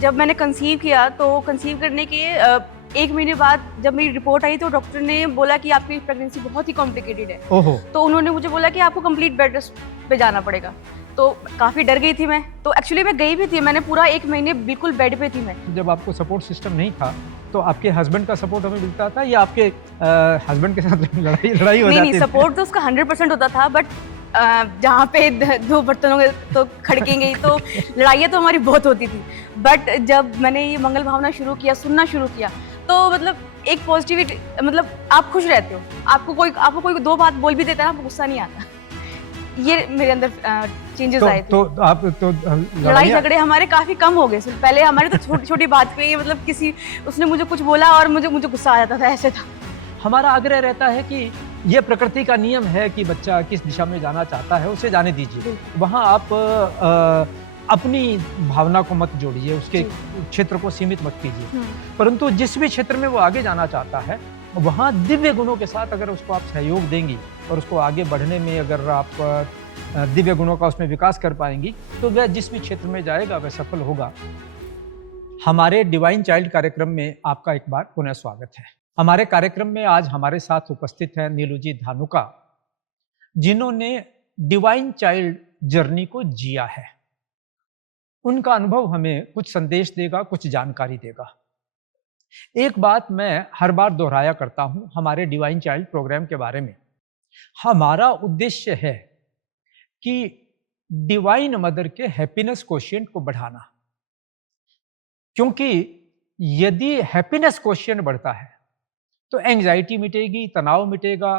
जब मैंने कंसीव किया तो कंसीव करने के 1 महीने बाद जब मेरी रिपोर्ट आई तो डॉक्टर ने बोला कि आपकी प्रेगनेंसी बहुत ही कॉम्प्लिकेटेड है। ओहो। तो उन्होंने मुझे बोला कि आपको कंप्लीट बेड रेस्ट पे जाना पड़ेगा। तो काफ़ी डर गई थी मैं, तो एक्चुअली मैं गई भी थी, मैंने पूरा 1 महीने बिल्कुल बेड पे थी मैं। जब आपको सपोर्ट सिस्टम नहीं था तो आपके हस्बैंड का सपोर्ट हमें मिलता था या आपके हस्बैंड के साथ लड़ाई हो जाती नहीं, थी? सपोर्ट तो उसका 100% होता था, बट जहाँ पे दो बर्तनों के तो खड़केंगे ही, तो लड़ाइयाँ तो हमारी बहुत होती थी। बट जब मैंने ये मंगल भावना शुरू किया, सुनना शुरू किया, तो मतलब एक पॉजिटिविटी, मतलब आप खुश रहते हो। आपको कोई 2 बात बोल भी देता है ना, आपको गुस्सा नहीं आता। ये मेरे अंदर चेंजेस आए थे। तो आप तो लड़ाई झगड़े हमारे काफी कम हो गए। पहले हमारे तो छोटी छोटी बात पे ही, मतलब उसने मुझे कुछ बोला और मुझे गुस्सा आ जाता था, ऐसे था। हमारा आग्रह रहता है कि ये प्रकृति का नियम है कि बच्चा किस दिशा में जाना चाहता है उसे जाने दीजिए। वहाँ आप अपनी भावना को मत जोड़िए, उसके क्षेत्र को सीमित मत कीजिए, परंतु जिस भी क्षेत्र में वो आगे जाना चाहता है वहाँ दिव्य गुणों के साथ अगर उसको आप सहयोग देंगी और उसको आगे बढ़ने में अगर आप दिव्य गुणों का उसमें विकास कर पाएंगी तो वह जिस भी क्षेत्र में जाएगा वह सफल होगा। हमारे डिवाइन चाइल्ड कार्यक्रम में आपका एक बार पुनः स्वागत है। हमारे कार्यक्रम में आज हमारे साथ उपस्थित हैं नीलू जी धानुका, जिन्होंने डिवाइन चाइल्ड जर्नी को जिया है। उनका अनुभव हमें कुछ संदेश देगा, कुछ जानकारी देगा। एक बात मैं हर बार दोहराया करता हूं हमारे डिवाइन चाइल्ड प्रोग्राम के बारे में, हमारा उद्देश्य है कि डिवाइन मदर के हैप्पीनेस कोशिएंट को बढ़ाना, क्योंकि यदि हैप्पीनेस कोशिएंट बढ़ता है तो एंजाइटी मिटेगी, तनाव मिटेगा,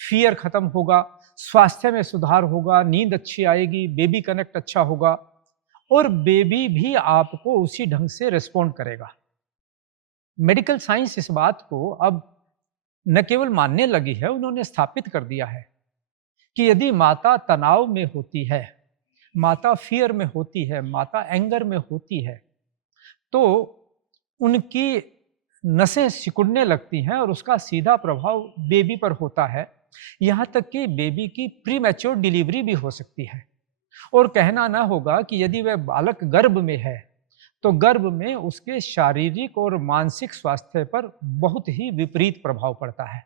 फियर खत्म होगा, स्वास्थ्य में सुधार होगा, नींद अच्छी आएगी, बेबी कनेक्ट अच्छा होगा और बेबी भी आपको उसी ढंग से रिस्पॉन्ड करेगा। मेडिकल साइंस इस बात को अब न केवल मानने लगी है, उन्होंने स्थापित कर दिया है कि यदि माता तनाव में होती है, माता फियर में होती है, माता एंगर में होती है, तो उनकी नसें सिकुड़ने लगती हैं और उसका सीधा प्रभाव बेबी पर होता है। यहां तक कि बेबी की प्रीमैच्योर डिलीवरी भी हो सकती है। और कहना ना होगा कि यदि वह बालक गर्भ में है तो गर्भ में उसके शारीरिक और मानसिक स्वास्थ्य पर बहुत ही विपरीत प्रभाव पड़ता है।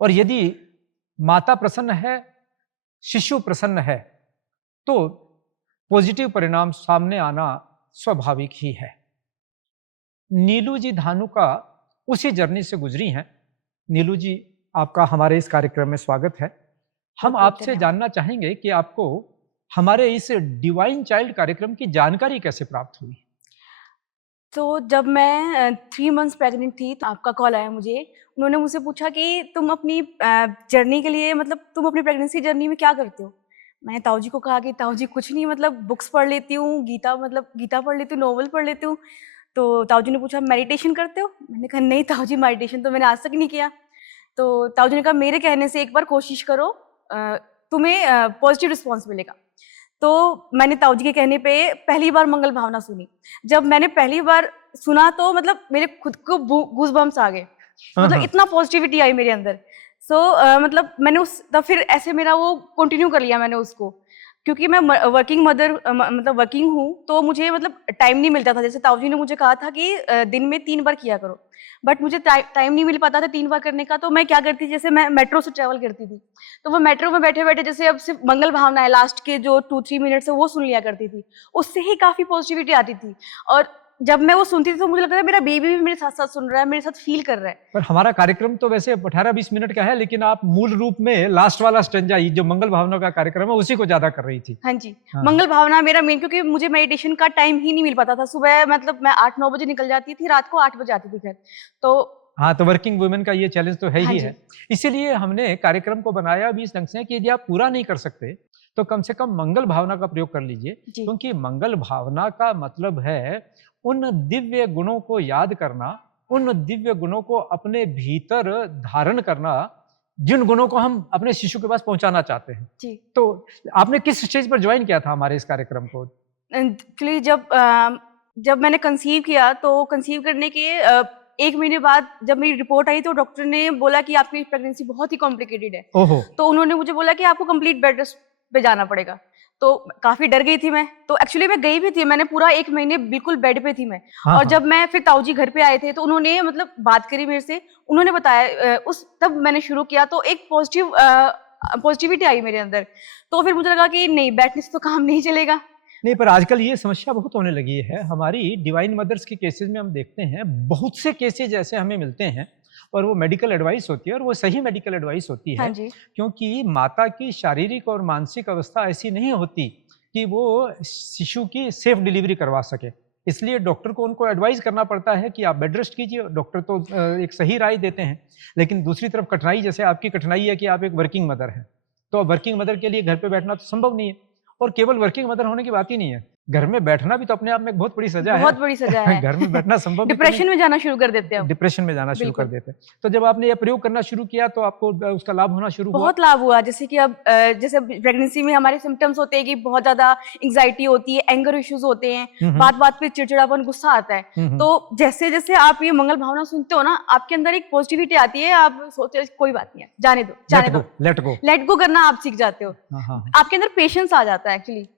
और यदि माता प्रसन्न है, शिशु प्रसन्न है, तो पॉजिटिव परिणाम सामने आना स्वाभाविक ही है। नीलू जी धानुका उसी जर्नी से गुजरी हैं। नीलू जी, आपका हमारे इस कार्यक्रम में स्वागत है। हम आपसे जानना चाहेंगे कि आपको हमारे इस डिवाइन चाइल्ड कार्यक्रम की जानकारी कैसे प्राप्त हुई? तो जब मैं 3 मंथ्स प्रेग्नेंट थी तो आपका कॉल आया मुझे। उन्होंने मुझसे पूछा कि तुम अपनी जर्नी के लिए, मतलब तुम अपनी प्रेगनेंसी जर्नी में क्या करते हो? मैंने ताऊ जी को कहा कि ताऊ जी कुछ नहीं, मतलब बुक्स पढ़ लेती हूँ, गीता पढ़ लेती हूँ, नॉवल पढ़ लेती हूँ। तो ताऊ जी ने पूछा मेडिटेशन करते हो? मैंने कहा नहीं ताऊ जी, मेडिटेशन तो मैंने आज तक नहीं किया। तो ताऊ जी ने कहा मेरे कहने से एक बार कोशिश करो, तुम्हें पॉजिटिव रिस्पॉन्स मिलेगा। तो मैंने ताऊ जी के कहने पे पहली बार मंगल भावना सुनी। जब मैंने पहली बार सुना तो मतलब मेरे खुद को गूज़बम्प्स आ गए, मतलब इतना पॉजिटिविटी आई मेरे अंदर। मतलब मैंने तब फिर ऐसे मेरा वो कंटिन्यू कर लिया मैंने उसको, क्योंकि मैं वर्किंग मदर, मतलब वर्किंग हूँ, तो मुझे मतलब टाइम नहीं मिलता था। जैसे ताऊ जी ने मुझे कहा था कि दिन में 3 बार किया करो, बट मुझे टाइम नहीं मिल पाता था 3 बार करने का। तो मैं क्या करती थी, जैसे मैं मेट्रो से ट्रैवल करती थी, तो वो मेट्रो में बैठे-बैठे जैसे अब सिर्फ मंगल भावना है लास्ट के जो 2-3 मिनट्स है वो सुन लिया करती थी। उससे ही काफ़ी पॉजिटिविटी आती थी। और जब मैं वो सुनती थी तो मुझे लगता था मेरा बेबी भी मेरे साथ-साथ सुन रहा है, मेरे साथ फील कर रहा है। पर हमारा कार्यक्रम तो वैसे 18-20 मिनट का है, लेकिन आप मूल रूप में लास्ट वाला स्टेंजा ही जो मंगल भावना का कार्यक्रम है उसी को ज्यादा कर रही थी। हाँ जी, हाँ। मंगल भावना मेरा मेन, क्योंकि मुझे मेडिटेशन का टाइम ही नहीं मिल पाता था। सुबह मतलब मैं 8-9 बजे निकल जाती थी, रात को 8 बजे आती थी घर। तो हाँ, तो वर्किंग वुमेन का ये चैलेंज तो है हाँ ही जी। है। इसीलिए हमने कार्यक्रम को बनाया भी इस ढंग से कि यदि आप पूरा नहीं कर सकते तो कम से कम मंगल भावना का प्रयोग कर लीजिए, क्योंकि मंगल भावना का मतलब है उन दिव्य गुणों को याद करना, उन दिव्य गुणों को अपने भीतर धारण करना, जिन गुणों को हम अपने शिशु के पास पहुंचाना चाहते हैं। जी। तो आपने किस स्टेज पर ज्वाइन किया था हमारे इस कार्यक्रम को? एक्चुअली जब मैंने कंसीव किया तो कंसीव करने के 1 महीने बाद जब मेरी रिपोर्ट आई तो डॉक्टर ने बोला कि आपकी प्रेगनेंसी बहुत ही कॉम्प्लिकेटेड है। ओहो। तो उन्होंने मुझे बोला कि आपको कंप्लीट बेड रेस्ट पे जाना पड़ेगा। तो काफी डर गई थी मैं। तो एक्चुअली मैं गई भी थी, मैंने पूरा 1 महीने बिल्कुल बेड पे थी मैं। हाँ, और हाँ। जब मैं फिर ताऊ जी घर पे आए थे तो उन्होंने मतलब बात करी मेरे से, उन्होंने बताया उस तब मैंने शुरू किया तो एक पॉजिटिविटी आई मेरे अंदर। तो फिर मुझे लगा कि नहीं, बैठने से तो काम नहीं चलेगा। नहीं, पर आजकल ये समस्या बहुत होने लगी है। हमारी डिवाइन मदर्स के केसेस में हम देखते हैं, बहुत से केसेज ऐसे हमें मिलते हैं और वो मेडिकल एडवाइस होती है और वो सही मेडिकल एडवाइस होती हाँ है, जी। क्योंकि माता की शारीरिक और मानसिक अवस्था ऐसी नहीं होती कि वो शिशु की सेफ डिलीवरी करवा सके। इसलिए डॉक्टर को उनको एडवाइस करना पड़ता है कि आप बेड रेस्ट कीजिए। डॉक्टर तो एक सही राय देते हैं, लेकिन दूसरी तरफ कठिनाई, जैसे आपकी कठिनाई है कि आप एक वर्किंग मदर हैं, तो वर्किंग मदर के लिए घर पे बैठना तो संभव नहीं है। और केवल वर्किंग मदर होने की बात ही नहीं है, घर में बैठना भी तो अपने आप में एक बहुत बड़ी सजा है। बहुत बड़ी सजा है। घर में बैठना संभव भी तो डिप्रेशन नहीं। में जाना शुरू कर देते हैं हम। डिप्रेशन में जाना शुरू कर बिल्कुल। देते हैं। तो जब आपने ये प्रयोग करना शुरू किया तो आपको उसका लाभ होना शुरू हुआ? बहुत लाभ हुआ। जैसे कि अब जैसे प्रेगनेंसी में हमारे सिम्टम्स होते हैं कि बहुत ज्यादा एंग्जाइटी होती है, एंगर इश्यूज होते हैं, बात बात पे चिड़चिड़ापन, गुस्सा आता है। तो जैसे जैसे आप ये मंगल भावना सुनते हो ना, आपके अंदर एक पॉजिटिविटी आती है। आप सोचते कोई बात नहीं है, जाने दो, जाने दो, लेट गो करना आप सीख जाते हो। आपके अंदर पेशेंस आ जाता है एक्चुअली।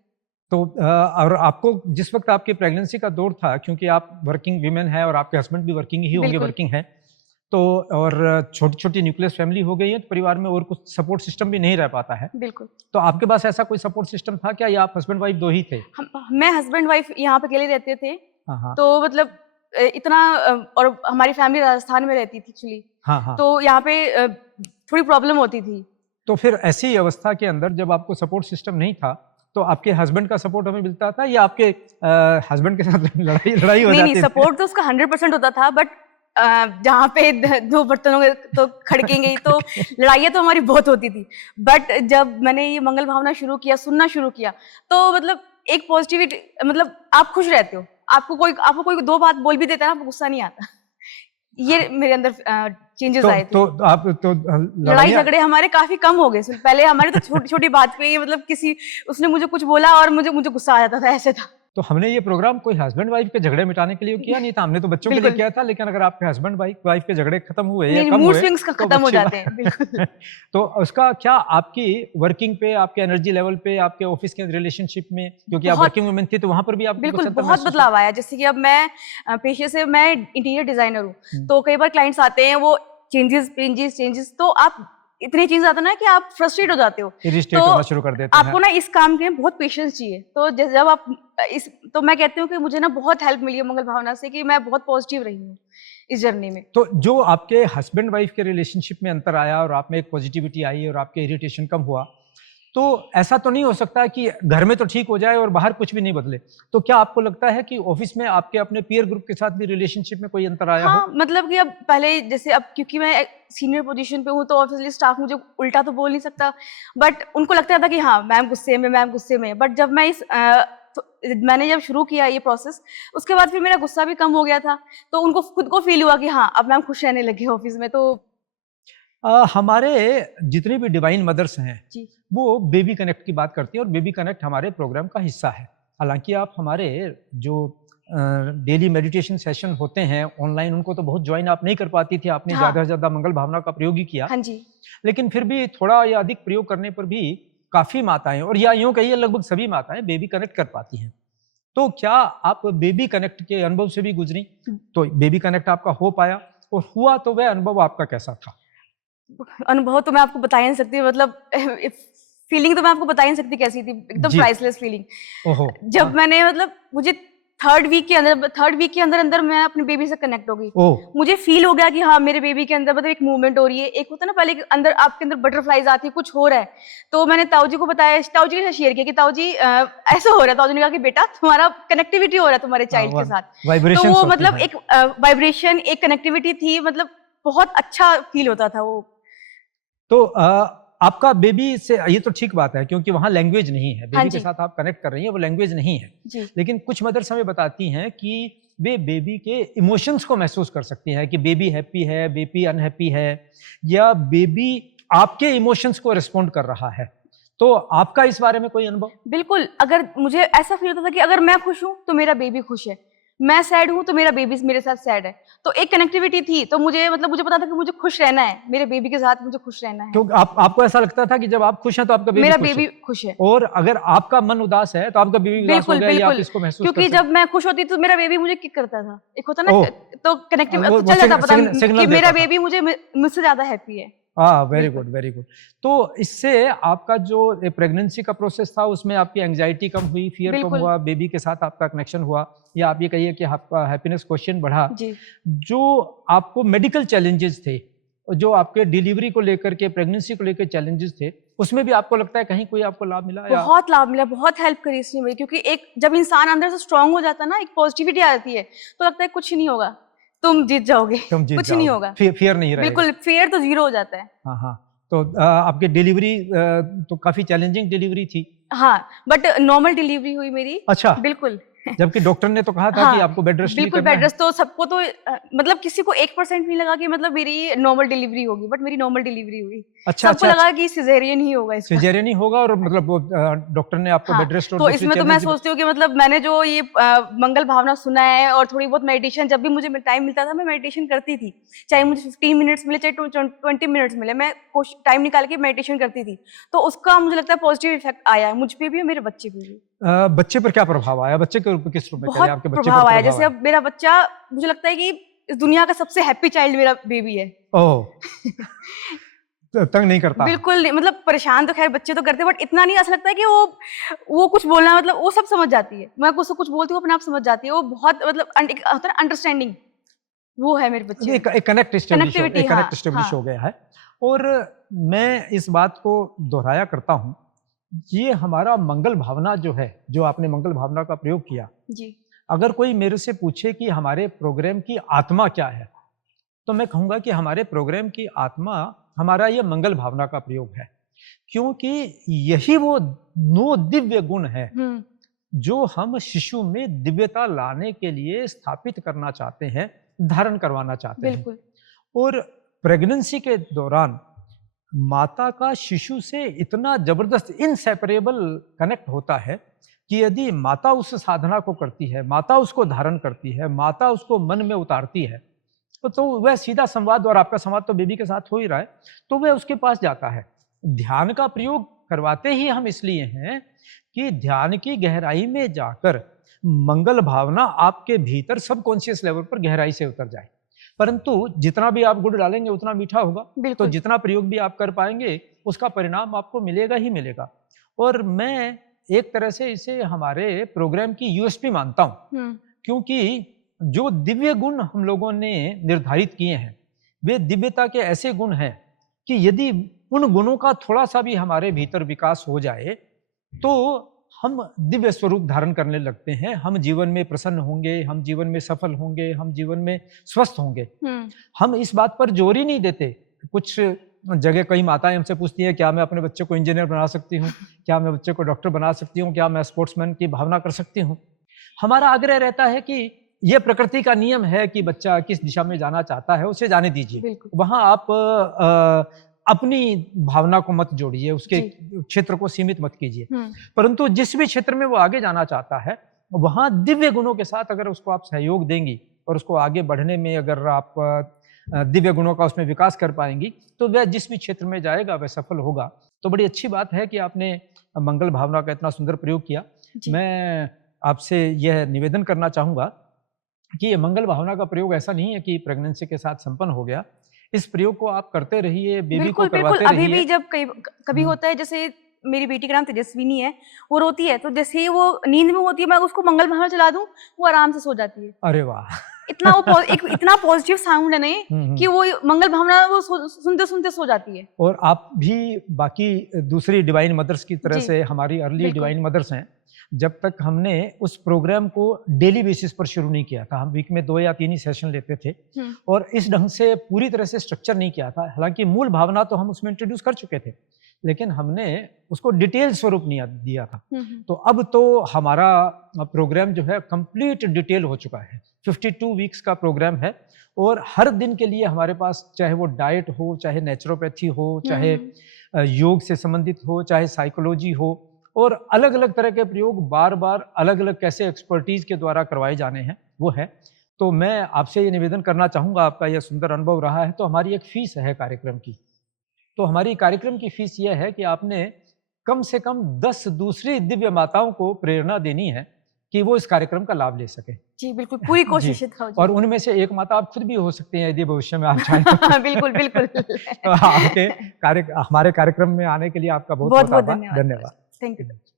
तो और आपको जिस वक्त आपकी प्रेगनेंसी का दौर था, क्योंकि आप वर्किंग वीमेन है और आपके हस्बैंड भी वर्किंग ही होंगे, वर्किंग है, तो और छोटी छोटी न्यूक्लियस फैमिली हो गई है, तो परिवार में और कुछ सपोर्ट सिस्टम भी नहीं रह पाता है। बिल्कुल। तो आपके पास ऐसा कोई सपोर्ट सिस्टम था क्या, या आप हस्बैंड वाइफ दो ही थे? मैं हस्बैंड वाइफ यहाँ पे अकेले रहते थे। हाँ। तो मतलब इतना और हमारी फैमिली राजस्थान में रहती थी एक्चुअली। हाँ। तो यहाँ पे थोड़ी प्रॉब्लम होती थी। तो फिर ऐसी अवस्था के अंदर जब आपको सपोर्ट सिस्टम नहीं था, तो आपके हस्बैंड का सपोर्ट हमें मिलता था या आपके हस्बैंड के साथ लड़ाई हो जाती नहीं, सपोर्ट तो उसका 100% होता था, बट जहाँ पे दो बर्तनों के तो खड़केंगे ही, तो लड़ाइयाँ तो हमारी बहुत होती थी। बट जब मैंने ये मंगल भावना शुरू किया, सुनना शुरू किया, तो मतलब एक पॉजिटिविटी, मतलब आप खुश रहते हो। आपको कोई 2 बात बोल भी देता है ना, आपको गुस्सा नहीं आता। ये मेरे अंदर चेंजेस आए थे। तो आप तो लड़ाई झगड़े हमारे काफी कम हो गए। पहले हमारे तो छोटी छोटी बात पे मतलब उसने मुझे कुछ बोला और मुझे गुस्सा आ जाता था, ऐसे था। तो हमने ये प्रोग्राम कोई हस्बैंड वाइफ के झगड़े मिटाने के लिए किया नहीं था, हमने तो बच्चों के लिए किया था। लेकिन अगर आपके हस्बैंड वाइफ के झगड़े खत्म हुए या कम हुए, स्विंग्स खत्म हो जाते हैं। बिल्कुल। तो उसका क्या आपकी वर्किंग पे, आपके एनर्जी लेवल पे, आपके ऑफिस के रिलेशनशिप में, क्योंकि आप वर्किंग वुमेन थी, तो वहां पर भी आपको बिल्कुल बहुत बदलाव आया। जैसे कि अब मैं पेशे से मैं इंटीरियर डिजाइनर हूँ, तो कई बार क्लाइंट्स आते हैं, वो चेंजेस, तो आप इतने चेंज आता ना कि आप फ्रस्ट्रेट हो जाते हो, इरिटेट होना शुरू कर देते हैं। आपको ना इस काम के बहुत पेशेंस चाहिए। तो जब आप तो मैं कहती हूँ कि मुझे ना बहुत हेल्प मिली है मंगल भावना से, कि मैं बहुत पॉजिटिव रही हूँ इस जर्नी में। तो जो आपके हस्बैंड वाइफ के रिलेशनशिप में अंतर आया और आप में एक पॉजिटिविटी आई और आपके इरिटेशन कम हुआ, तो ऐसा तो नहीं हो सकता कि घर में तो ठीक हो जाए और बाहर कुछ भी नहीं बदले। तो क्या आपको लगता है कि ऑफिस में आपके अपने पीयर ग्रुप के साथ भी रिलेशनशिप में कोई अंतर आया हो? मतलब कि अब पहले जैसे, अब क्योंकि मैं सीनियर पोजीशन पे हूँ, तो ऑब्वियसली स्टाफ मुझे उल्टा तो बोल नहीं सकता, बट उनको लगता था कि हाँ मैम गुस्से में। बट जब मैं मैंने जब शुरू किया ये प्रोसेस, उसके बाद फिर मेरा गुस्सा भी कम हो गया था। तो उनको खुद को फील हुआ कि हाँ अब मैम खुश रहने लगे ऑफिस में। तो हमारे जितनी भी डिवाइन मदर्स हैं जी, वो बेबी कनेक्ट की बात करती हैं, और बेबी कनेक्ट हमारे प्रोग्राम का हिस्सा है। हालांकि आप हमारे जो डेली मेडिटेशन सेशन होते हैं ऑनलाइन, उनको तो बहुत ज्वाइन आप नहीं कर पाती थी, आपने ज़्यादा से ज़्यादा मंगल भावना का प्रयोग ही किया। हाँ जी। लेकिन फिर भी थोड़ा या अधिक प्रयोग करने पर भी काफ़ी माताएं, और या यूँ कहिए लगभग सभी माताएं बेबी कनेक्ट कर पाती हैं। तो क्या आप बेबी कनेक्ट के अनुभव से भी गुजरी? तो बेबी कनेक्ट आपका हो पाया, और हुआ तो वह अनुभव आपका कैसा था? अनुभव तो मैं आपको बता ही नहीं सकती, मतलब फीलिंग तो मैं आपको बता ही नहीं सकती कैसी थी, एकदम प्राइसलेस फीलिंग। जब मैंने मतलब मुझे थर्ड वीक के अंदर मैं अपने बेबी से कनेक्ट हो गई। मुझे फील हो गया कि हाँ मेरे बेबी के अंदर मतलब एक मूवमेंट हो रही है। एक होता है ना पहले अंदर आपके अंदर बटरफ्लाइज आती है, कुछ हो रहा है। तो मैंने ताऊ जी को बताया, ताऊ जी के साथ शेयर किया कि ताऊ जी ऐसा हो रहा है। ताऊ जी ने कहा कि बेटा तुम्हारा कनेक्टिविटी हो रहा है तुम्हारे चाइल्ड के साथ। तो वो मतलब एक वाइब्रेशन, एक कनेक्टिविटी थी, मतलब बहुत अच्छा फील होता था वो। तो आपका बेबी से, ये तो ठीक बात है क्योंकि वहाँ लैंग्वेज नहीं है, बेबी के साथ आप कनेक्ट कर रही हैं, वो लैंग्वेज नहीं है। लेकिन कुछ मदर्स हमें बताती हैं कि वे बेबी के इमोशंस को महसूस कर सकती हैं, कि बेबी हैप्पी है, बेबी अनहैप्पी है, या बेबी आपके इमोशंस को रिस्पॉन्ड कर रहा है। तो आपका इस बारे में कोई अनुभव? बिल्कुल, अगर मुझे ऐसा फील होता था कि अगर मैं खुश हूँ तो मेरा बेबी खुश है, मैं सैड हूँ तो मेरा बेबी मेरे साथ सैड है, तो एक कनेक्टिविटी थी। तो मुझे पता था कि मुझे खुश रहना है, मेरे बेबी के साथ मुझे खुश रहना है। क्योंकि आपको ऐसा लगता था कि जब आप खुश हैं तो आपका बेबी मेरा खुश बेबी है, खुश है। और अगर आपका मन उदास है तो आपका बेबी उदास हो बिल्कुल, गया, ये आप बिल्कुल। इसको महसूस कर क्योंकि सकते जब मैं खुश होती तो मेरा बेबी मुझे किक करता था। एक होता है ना, ओह! तो कनेक्टिव वो तो चल जाता पता सिग्नल कि देता मेरा था। बेबी मुझसे ज़्यादा हैप्पी है। हाँ, वेरी बिल्कुल। Good, very good. तो इससे आपका जो प्रेगनेंसी का प्रोसेस था उसमें आपकी एंग्जायटी कम हुई, फियर कम बिल्कुल। हुआ, बेबी के साथ आपका कनेक्शन हुआ, या आप ये कहिए कि आपका हैप्पीनेस क्वोशिएंट बढ़ा। जी। जो आपको मेडिकल चैलेंजेस थे, जो आपके डिलीवरी को लेकर के, प्रेगनेंसी को लेकर चैलेंजेस थे, उसमें भी आपको लगता है कहीं कोई आपको लाभ मिला? या बहुत लाभ मिला, बहुत हेल्प करी इसने मेरी, क्योंकि एक जब इंसान अंदर से स्ट्रांग हो जाता है ना, एक पॉजिटिविटी आ जाती है, तो लगता है कुछ नहीं होगा, तुम जीत जाओगे, तुम जीत कुछ नहीं जाओगे, होगा। फियर नहीं रहेगा। बिल्कुल, फियर तो ज़ीरो हो जाता है। हाँ, हाँ। तो आपकी डिलीवरी तो काफ़ी चैलेंजिंग डिलीवरी थी। हाँ, बट नॉर्मल डिलीवरी हुई मेरी। अच्छा, बिल्कुल। जबकि डॉक्टर ने तो कहा था कि हाँ, आपको बेड रेस्ट भी बिल्कुल करना बेड है। रेस्ट तो सबको तो मतलब किसी को 1% नहीं लगा कि मतलब मेरी नॉर्मल डिलीवरी होगी, बट मेरी नॉर्मल डिलीवरी हुई। अच्छा, सबको अच्छा, लगा अच्छा। कि सिज़ेरियन ही होगा इसका। सिज़ेरियन ही होगा, और मतलब वो डॉक्टर ने आपको हाँ, बेड रेस्ट और तो दूसरी इसमें तो मैं चैलेंज भी सोचती हूँ कि मतलब मैंने जो ये मंगल भावना सुना है और थोड़ी बहुत मेडिटेशन, जब भी मुझे टाइम मिलता था मैं मेडिटेशन करती थी। चाहे मुझे 15 मिनट्स मिले, चाहे 20 मिनट्स मिले, मैं टाइम निकाल के मेडिटेशन करती थी। तो उसका मुझे लगता है पॉजिटिव इफेक्ट आया है मुझ पे भी और मेरे बच्चे पे भी। बच्चे पर क्या प्रभाव आया? बच्चे के रूप में किस रूप में कह रहे बहुत हैं? आपके बच्चे पर प्रभाव आया, प्रभाव जैसे आया? अब मेरा बच्चा, मुझे लगता है कि इस दुनिया का सबसे हैप्पी चाइल्ड मेरा बेबी है। ओह! तंग नहीं करता। बिल्कुल नहीं, मतलब परेशान तो खैर बच्चे तो करते हैं, बट इतना नहीं। ऐसा लगता है कि वो कुछ बोलना, मतलब वो सब समझ जाती है। मैं उसको कुछ बोलती हूँ, अपने आप समझ जाती है। वो बहुत मतलब एक होता है ना अंडरस्टैंडिंग, वो है मेरे बच्चे में। एक कनेक्टिविटी, हाँ, कनेक्ट एस्टेब्लिश हो हाँ। गया है। और मैं इस बात को दोहराया करता हूँ, ये हमारा मंगल भावना जो है, जो आपने मंगल भावना का प्रयोग किया, जी। अगर कोई मेरे से पूछे कि हमारे प्रोग्राम की आत्मा क्या है, तो मैं कहूँगा कि हमारे प्रोग्राम की आत्मा हमारा ये मंगल भावना का प्रयोग है। क्योंकि यही वो 9 दिव्य गुण हैं, हुँ, जो हम शिशु में दिव्यता लाने के लिए स्थापित करना चाहते हैं, धारण करवाना चाहते हैं। बिल्कुल। और प्रेगनेंसी के दौरान माता का शिशु से इतना जबरदस्त इनसेपरेबल कनेक्ट होता है कि यदि माता उस साधना को करती है, माता उसको धारण करती है, माता उसको मन में उतारती है, तो वह सीधा संवाद, और आपका संवाद तो बेबी के साथ हो ही रहा है, तो वह उसके पास जाता है। ध्यान का प्रयोग करवाते ही हम इसलिए हैं कि ध्यान की गहराई में जाकर मंगल भावना आपके भीतर सबकॉन्शियस लेवल पर गहराई से उतर जाए। परंतु जितना भी आप गुड़ डालेंगे उतना मीठा होगा, तो बिल्कुल। जितना प्रयोग भी आप कर पाएंगे उसका परिणाम आपको मिलेगा ही मिलेगा। और मैं एक तरह से इसे हमारे प्रोग्राम की यूएसपी मानता हूं, हुँ, क्योंकि जो दिव्य गुण हम लोगों ने निर्धारित किए हैं, वे दिव्यता के ऐसे गुण हैं कि यदि उन गुणों का थोड़ा सा भी हमारे भीतर विकास हो जाए, तो हम दिव्य स्वरूप धारण करने लगते हैं। हम जीवन में प्रसन्न होंगे, हम जीवन में सफल होंगे, हम जीवन में स्वस्थ होंगे। हुँ, हम इस बात पर जोर ही नहीं देते। कुछ जगह कई माताएं हमसे पूछती हैं, क्या मैं अपने बच्चे को इंजीनियर बना सकती हूँ? क्या मैं बच्चे को डॉक्टर बना सकती हूँ? क्या मैं स्पोर्ट्समैन की भावना कर सकती हूँ? हमारा आग्रह रहता है कि यह प्रकृति का नियम है कि बच्चा किस दिशा में जाना चाहता है, उसे जाने दीजिए। बिल्कुल। वहाँ आप अपनी भावना को मत जोड़िए, उसके जी। क्षेत्र को सीमित मत कीजिए। हुँ, परंतु जिस भी क्षेत्र में वो आगे जाना चाहता है, वहाँ दिव्य गुणों के साथ अगर उसको आप सहयोग देंगी और उसको आगे बढ़ने में अगर आप दिव्य गुणों का उसमें विकास कर पाएंगी, तो वह जिस भी क्षेत्र में जाएगा वह सफल होगा। तो बड़ी अच्छी बात है कि आपने मंगल भावना का इतना सुंदर प्रयोग किया। जी। मैं आपसे यह निवेदन करना चाहूँगा कि ये मंगल भावना का प्रयोग ऐसा नहीं है कि प्रेगनेंसी के साथ संपन्न हो गया। इस प्रयोग को आप करते रहिए, बेबी को बिल्कुल, बिल्कुल। करवाते अभी रहिए। भी जब कभी हुँ। होता है, जैसे मेरी बेटी का नाम तेजस्विनी है, वो रोती है, तो जैसे ही वो नींद में होती है, मैं उसको मंगल भावना चला दूँ, वो आराम से सो जाती है। अरे वाह! इतना वो एक इतना पॉजिटिव साउंड है ना ये, हुँ, कि हुँ। वो मंगल भावना वो सुनते-सुनते सो जाती है। और आप भी बाकी दूसरी डिवाइन मदर्स की तरह जी, से हमारी अर्ली बिल्कुल। डिवाइन मदर्स हैं। जब तक हमने उस प्रोग्राम को डेली बेसिस पर शुरू नहीं किया था, हम वीक में 2 या 3 ही सेशन लेते थे हुँ, और इस ढंग से पूरी तरह से स्ट्रक्चर नहीं किया था। हालाँकि मूल भावना तो हम उसमें इंट्रोड्यूस कर चुके थे, लेकिन हमने उसको डिटेल स्वरूप नहीं दिया था। हुँ, हुँ। तो अब तो हमारा प्रोग्राम जो है कंप्लीट डिटेल हो चुका है। 52 वीक्स का प्रोग्राम है और हर दिन के लिए हमारे पास, चाहे वो डाइट हो, चाहे नेचुरोपैथी हो, हुँ, चाहे हुँ। योग से संबंधित हो, चाहे साइकोलॉजी हो, और अलग अलग तरह के प्रयोग बार बार अलग अलग कैसे एक्सपर्टीज के द्वारा करवाए जाने हैं वो है। तो मैं आपसे ये निवेदन करना चाहूँगा, आपका यह सुंदर अनुभव रहा है, तो हमारी एक फीस है कार्यक्रम की। तो हमारी कार्यक्रम की फीस यह है कि आपने कम से कम 10 दूसरी दिव्य माताओं को प्रेरणा देनी है कि वो इस कार्यक्रम का लाभ ले सके। जी, बिल्कुल, पूरी जी, कोशिश है ताऊ और जी। उनमें से एक माता आप खुद भी हो सकती हैं यदि भविष्य में आप चाहें तो। बिल्कुल, बिल्कुल। तो आपके हमारे कार्यक्रम में आने के लिए आपका बहुत बहुत बहुत-बहुत आभार, धन्यवाद ताऊ धन्यवाद। जी। Thank you.